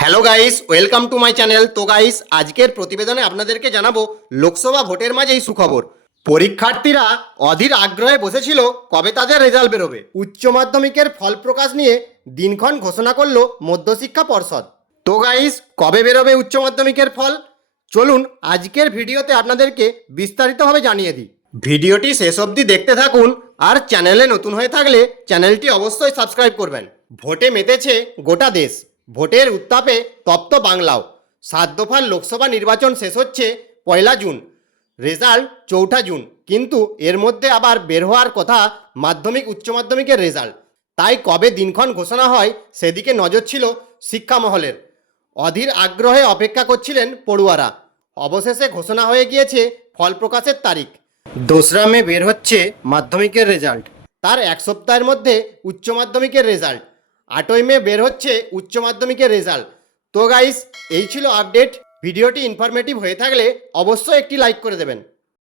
Hello guys, welcome to my channel. তো guys, আজকের প্রতিবেদনে আপনাদেরকে জানাবো লোকসভা ভোটের মাঝেই সুখবর। পরীক্ষার্থীরা অধীর আগ্রহে বসেছিল কবে তাদের রেজাল্ট বেরোবে। উচ্চ মাধ্যমিকের ফল প্রকাশ নিয়ে দিনক্ষণ ঘোষণা করলো মধ্যশিক্ষা পর্ষদ। তো গাইস, কবে বেরোবে উচ্চ মাধ্যমিকের ফল? চলুন আজকের ভিডিওতে আপনাদেরকে বিস্তারিতভাবে জানিয়ে দিই। ভিডিওটি শেষ অবধি দেখতে থাকুন, আর চ্যানেলে নতুন হয়ে থাকলে চ্যানেলটি অবশ্যই সাবস্ক্রাইব করবেন। ভোটে মেতেছে গোটা দেশ, ভোটের উত্তাপে তপ্ত বাংলাও। 7 দফার লোকসভা নির্বাচন শেষ হচ্ছে 1 জুন, রেজাল্ট 4 জুন, কিন্তু এর মধ্যে আবার বের হওয়ার কথা মাধ্যমিক উচ্চ মাধ্যমিকের রেজাল্ট। তাই কবে দিনক্ষণ ঘোষণা হয় সেদিকে নজর ছিল শিক্ষা মহলের। অধীর আগ্রহে অপেক্ষা করছিলেন পড়ুয়ারা। অবশেষে ঘোষণা হয়ে গিয়েছে ফল প্রকাশের তারিখ। 2রা মে বের হচ্ছে মাধ্যমিকের রেজাল্ট, তার এক সপ্তাহের মধ্যে উচ্চ মাধ্যমিকের রেজাল্ট। 8ই মে বের হচ্ছে উচ্চ মাধ্যমিকের রেজাল্ট। তো গাইস, এই ছিল আপডেট। ভিডিওটি ইনফরমেটিভ হয়ে থাকলে অবশ্যই একটি লাইক করে দেবেন।